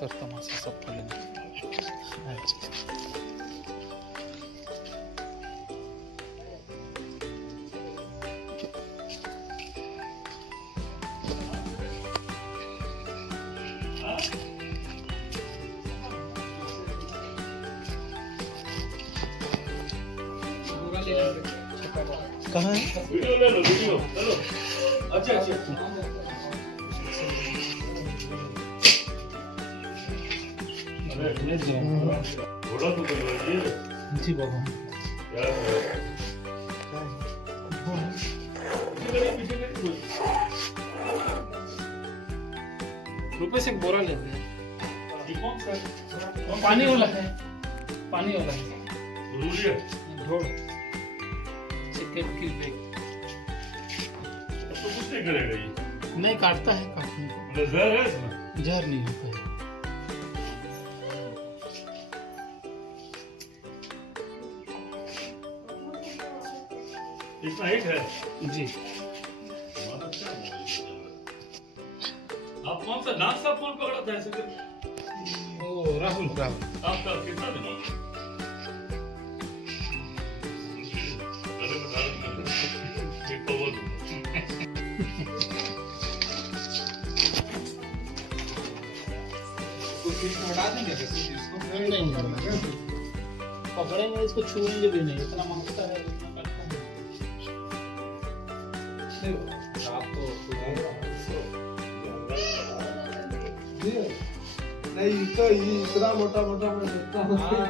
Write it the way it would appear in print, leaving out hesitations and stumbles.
तर तमाशा सब खोलेंगे। कहाँ है? वीडियो ले लो, वीडियो चलो। अच्छा अच्छा घोड़ा तो करवाइए जी बाबा। यार रुपए से एक बोरा लेते हैं। कौन सा पानी वाला है, पानी वाला है। जरूरी है ढोल चिकन की बैग तो कुछ नहीं करेगा ये नहीं काटता है, काटने को मतलब जहर है इसमें जहर नहीं होता है। इतना हिट है जी। आप कौन सा डांस का फोन पकड़ा था ऐसे करके? ओ राहुल राहुल आपका कितना दिन हो गया? अरे बता दो एक तो वो हटा देंगे इसको नहीं पकड़ेंगे, इसको छूएंगे भी नहीं, इतना महकता है, इतना करता है। नहीं तो ये इतना मोटा मोटा मैं देखता हूँ। हाँ,